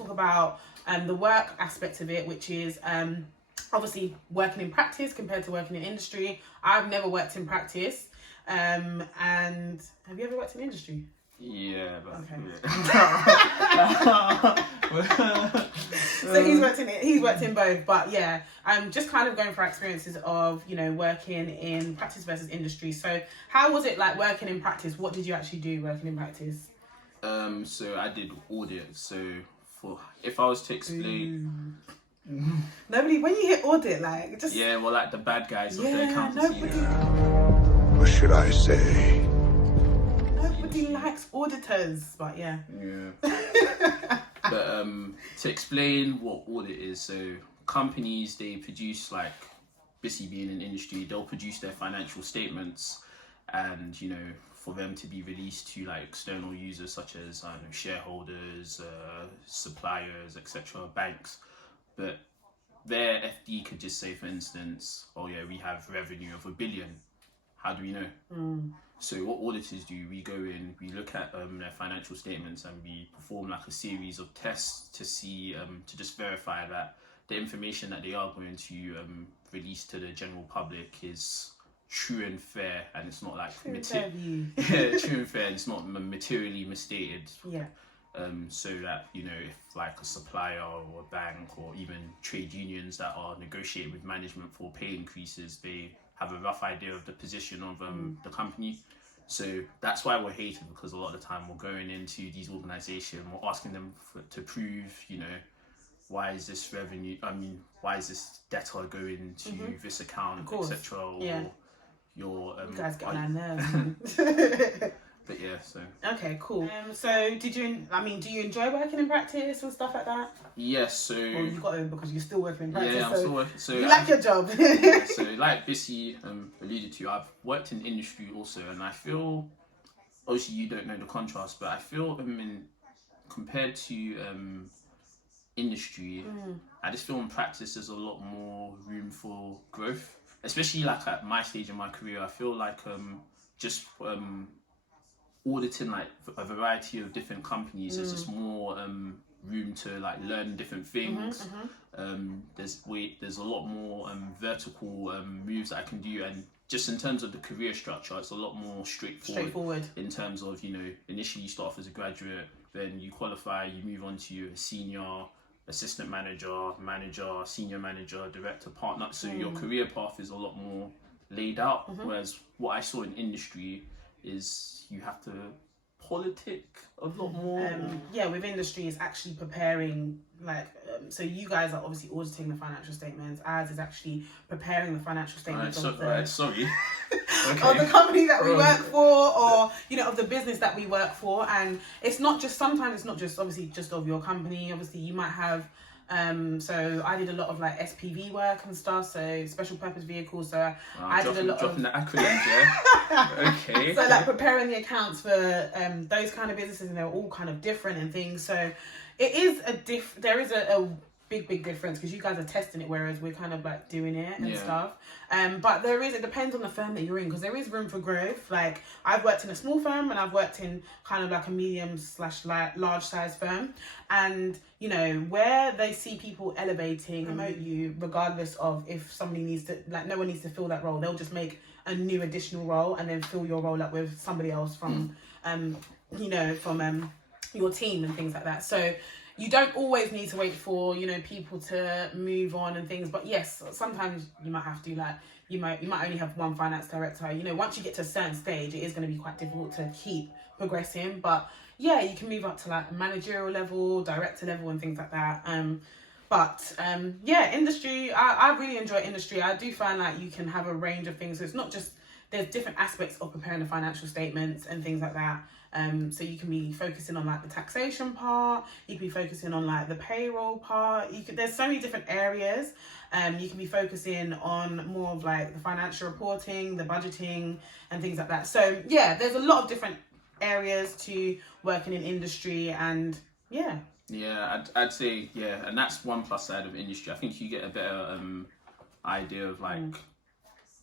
talk about the work aspect of it, which is obviously working in practice compared to working in industry. I've never worked in practice. And have you ever worked in industry? Yeah, but okay. Yeah. So he's worked in both, but yeah, I'm just kind of going for experiences of, you know, working in practice versus industry. So how was it like working in practice? What did you actually do working in practice? So I did audit. So if I was to explain, Nobody, when you hit audit, like just well, like the bad guys of the yeah, accountancy. What should I say? Nobody likes auditors, but yeah. But to explain what audit is, so companies, they produce, like, basically being in industry, they'll produce their financial statements, and, you know, for them to be released to like external users such as shareholders, suppliers, etc., banks. But their FD could just say, for instance, oh yeah, we have revenue of $1 billion. How do we know? So what auditors do, we go in, we look at their financial statements, and we perform like a series of tests to see, to just verify that the information that they are going to release to the general public is true and fair, and it's not like true and fair, and it's not materially misstated. Yeah. So that, you know, if like a supplier or a bank or even trade unions that are negotiating with management for pay increases, they have a rough idea of the position of the company. So that's why we're hated, because a lot of the time we're going into these organisations, we're asking them to prove, you know, why is this revenue, why is this debtor going to this account, etc. Or your you guys get on our nerves. But yeah, so okay, cool. So do you enjoy working in practice and stuff like that? Yes. So well, you got to, because you're still working in practice. Yeah, I'm still working. So you like your job. So like Bissy alluded to, I've worked in industry also, and I feel, obviously you don't know the contrast, but I feel compared to industry, I just feel in practice there's a lot more room for growth, especially like at my stage in my career. I feel like just auditing like a variety of different companies, there's just more room to like learn different things. There's a lot more vertical moves that I can do, and just in terms of the career structure, it's a lot more straightforward in terms of, you know, initially you start off as a graduate, then you qualify, you move on to a senior, assistant manager, senior manager, director, partner. So your career path is a lot more laid out, whereas what I saw in industry is you have to politic a lot more. With industry is actually preparing, like, so you guys are obviously auditing the financial statements. Ours is actually preparing the financial statements of the company that we work for, or, you know, of the business that we work for. And sometimes it's not just obviously just of your company. Obviously you might have so I did a lot of like SPV work and stuff, so special purpose vehicles. So I did a lot of dropping the acronyms, yeah. Okay. So like preparing the accounts for those kind of businesses, and they're all kind of different and things. So it is there is a big difference, because you guys are testing it, whereas we're kind of like doing it and stuff. But it depends on the firm that you're in, because there is room for growth. Like I've worked in a small firm, and I've worked in kind of like a medium/large size firm, and you know, where they see people elevating, promote you, regardless of if somebody needs to, like, no one needs to fill that role. They'll just make a new additional role and then fill your role up with somebody else from your team and things like that. So you don't always need to wait for, you know, people to move on and things. But yes, sometimes you might have to, like, you might only have one finance director. You know, once you get to a certain stage, it is going to be quite difficult to keep progressing. But yeah, you can move up to like managerial level, director level and things like that. Industry, I really enjoy industry. I do find like you can have a range of things. So it's not just, there's different aspects of preparing the financial statements and things like that. So you can be focusing on like the taxation part, you can be focusing on like the payroll part, there's so many different areas. You can be focusing on more of like the financial reporting, the budgeting and things like that. So yeah, there's a lot of different areas to working in industry, and I'd say and that's one plus side of industry. I think you get a better idea of like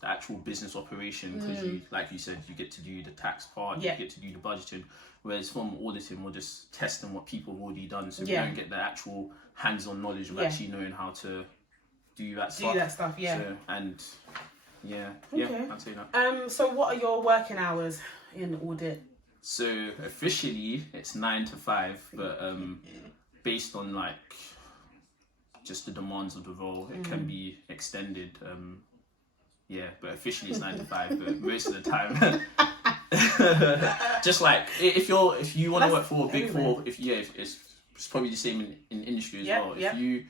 the actual business operation, because you, like you said, you get to do the tax part, you get to do the budgeting. Whereas from auditing, we're just testing what people have already done, so we don't get the actual hands-on knowledge of actually knowing how to do that stuff. So, and I'd say that. So what are your working hours in audit? So officially it's 9 to 5, but based on like just the demands of the role, it can be extended. But officially it's 9 to 5, but most of the time, just like if you want to work for a big four, it's probably the same in industry as well. If you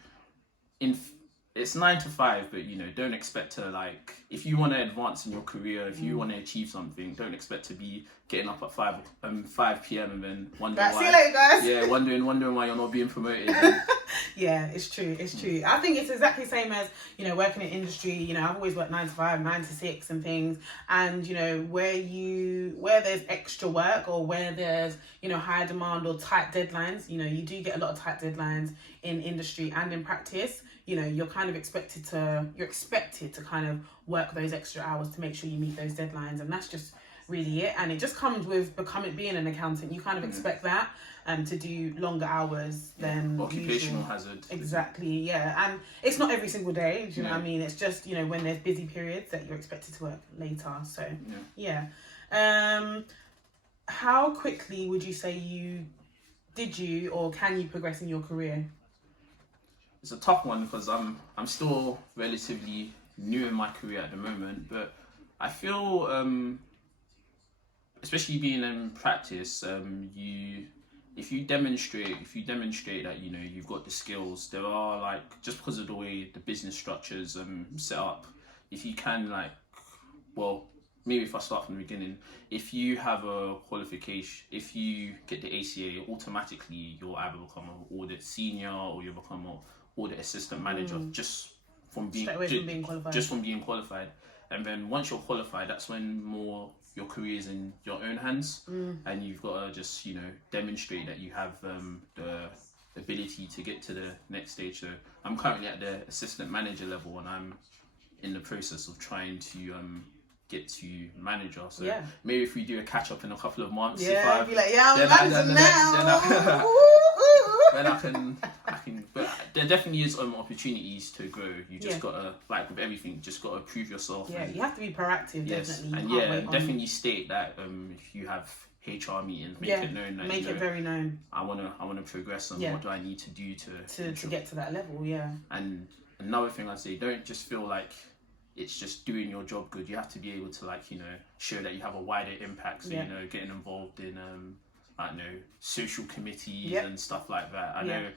it's 9 to 5, but don't expect to, like, if you want to advance in your career, if you want to achieve something, don't expect to be getting up at 5 p.m. and then wondering why. See you later, guys. Yeah, wondering why you're not being promoted. Yeah, it's true. I think it's exactly the same as, working in industry. I've always worked 9 to 5, 9 to 6 and things. And, where there's extra work or where there's, high demand or tight deadlines, you do get a lot of tight deadlines in industry and in practice. You're kind of expected to kind of work those extra hours to make sure you meet those deadlines. And that's just really it. And it just comes with being an accountant. You kind of expect that to do longer hours than occupational usual. hazard. Exactly, yeah. And it's not every single day, do you know what I mean? It's just, when there's busy periods that you're expected to work later. So, yeah. How quickly would you say or can you progress in your career? It's a tough one because I'm still relatively new in my career at the moment, but I feel, especially being in practice, if you demonstrate that you've got the skills, there are, like, just because of the way the business structures set up, if you can, like, well, maybe if I start from the beginning, if you have a qualification, if you get the ACA, automatically you'll either become an audit senior or you'll become an audit assistant manager just from being qualified. And then once you're qualified, that's when more your career is in your own hands, and you've got to just demonstrate that you have the ability to get to the next stage. So I'm currently at the assistant manager level, and I'm in the process of trying to get to manager. So maybe if we do a catch up in a couple of months, I'm manager now. Then I can. But there definitely is opportunities to grow. You just gotta, like with everything, just gotta prove yourself. Yeah, you have to be proactive. Definitely. And definitely state that if you have HR meetings, make it known that it very known. I wanna progress, and what do I need to do to get to that level? Yeah. And another thing I'd say, don't just feel like it's just doing your job good. You have to be able to, like, show that you have a wider impact. So getting involved in I don't know, social committees and stuff like that. I know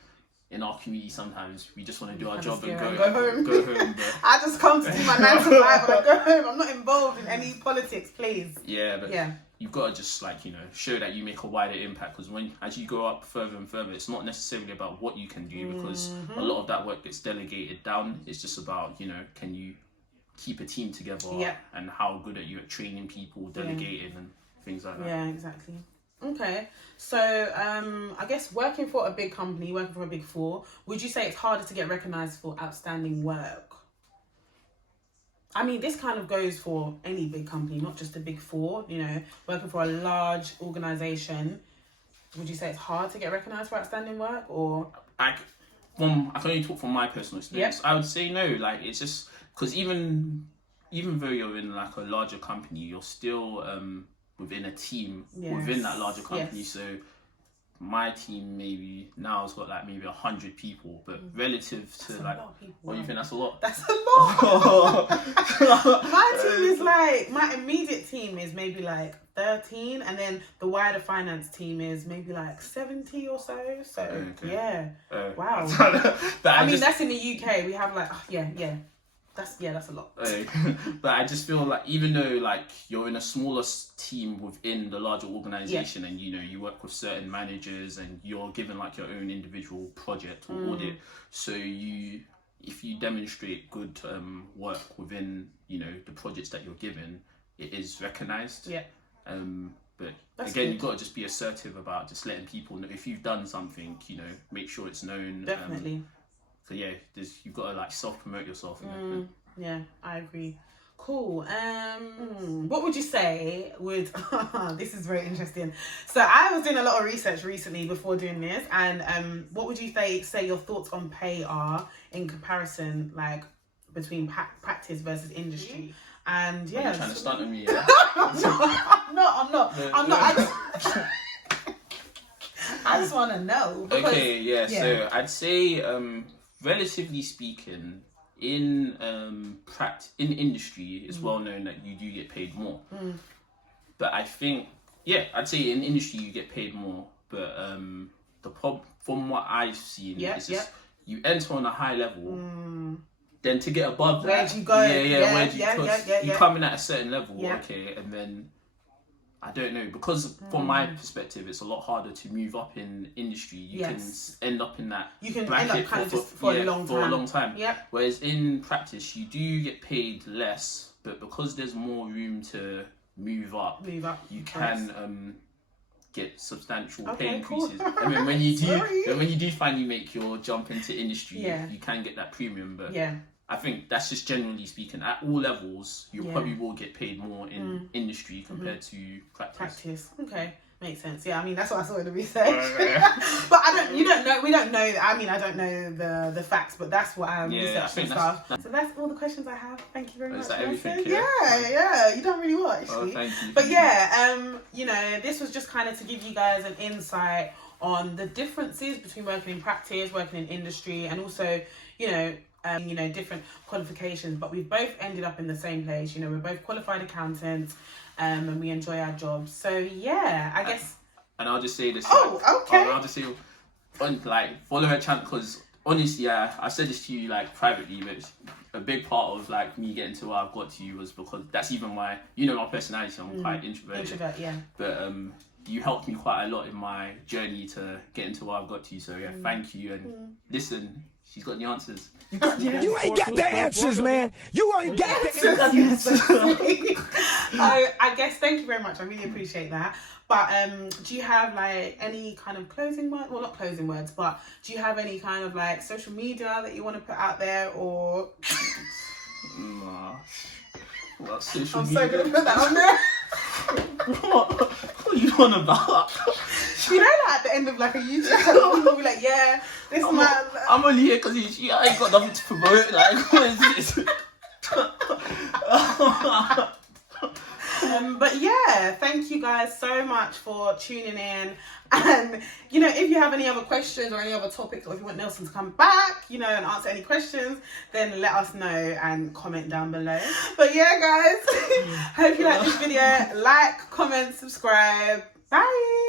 in our community sometimes we just want to do our job and go home. But I just come to do my 9 to 5 and I go home. I'm not involved in any politics, please. Yeah, but you've got to just, like, show that you make a wider impact, because as you go up further and further, it's not necessarily about what you can do, because a lot of that work gets delegated down. It's just about, can you keep a team together, and how good are you at training people, delegating and things like that. Yeah, exactly. Okay, so I guess working for a big company, working for a big four, would you say it's harder to get recognised for outstanding work? I mean, this kind of goes for any big company, not just the big four, working for a large organisation. Would you say it's hard to get recognised for outstanding work, or? I can only talk from my personal experience. I would say no, like, it's just, because even though you're in, like, a larger company, you're still within a team within that larger company. So my team maybe now has got, like, maybe 100 people, but relative to, like, what do you think? That's a lot. That's a lot. My team is like, my immediate team is maybe like 13, and then the wider finance team is maybe like 70 or so. So wow. I mean, that's in the UK. We have like that's a lot. But I just feel like, even though, like, you're in a smaller team within the larger organisation, and you work with certain managers, and you're given, like, your own individual project or audit, so if you demonstrate good work within the projects that you're given, it is recognised. But that's again, you've got to just be assertive about just letting people know if you've done something. Make sure it's known. Definitely. So you've got to, like, self-promote yourself. Yeah, I agree. Cool. What would you say would... this is very interesting. So I was doing a lot of research recently before doing this, and what would you say your thoughts on pay are in comparison, like, between practice versus industry? And yeah... Are you trying to stunt on me, yeah? I'm not. I just want to know. Because, Okay, yeah, so I'd say, relatively speaking, in industry, it's well known that you do get paid more. But I think, I'd say in industry you get paid more. But the problem, from what I've seen, is just you enter on a high level. Then to get above that, where'd you go? You come in at a certain level, Yeah. okay, and then I don't know, because from my perspective, it's a lot harder to move up in industry. You can end up in that bracket for a long time. Yep. Whereas in practice, you do get paid less, but because there's more room to move up, you can get substantial pay increases. I mean, when you do finally make your jump into industry, you can get that premium. But I think that's just generally speaking, at all levels, you probably will get paid more in industry compared to practice. Okay, makes sense. Yeah, I mean that's what I saw in the research. But we don't know. I mean, I don't know the facts, but that's what I researched and stuff. So that's all the questions I have. Thank you very much. Is that everything? Yeah. You done really well actually. Oh, thank you. But you know, this was just kind of to give you guys an insight on the differences between working in practice, working in industry, and also, different qualifications, but we've both ended up in the same place. You know, we're both qualified accountants, and we enjoy our jobs. So I guess. And I'll just say this. Oh, okay. I'll just say, follow her channel, because honestly, I said this to you privately, but a big part of me getting to where I've got to you was because that's even why my personality. I'm quite introverted. But you helped me quite a lot in my journey to get into where I've got to you. So thank you, and listen. She's got the answers. You ain't got the answers, man. You ain't got the answers. I guess thank you very much. I really appreciate that. But do you have any kind of closing words? Well, not closing words, but do you have any kind of social media that you want to put out there, or? Nah. What social I'm media? so gonna put that on there. What are you on about? You know that at the end of a YouTube channel, you'll be like, this man. I'm only here because I ain't got nothing to promote. What is this? But thank you guys so much for tuning in. And if you have any other questions or any other topics, or if you want Nelson to come back, and answer any questions, then let us know and comment down below. But guys, hope you like this video. Like, comment, subscribe. Bye.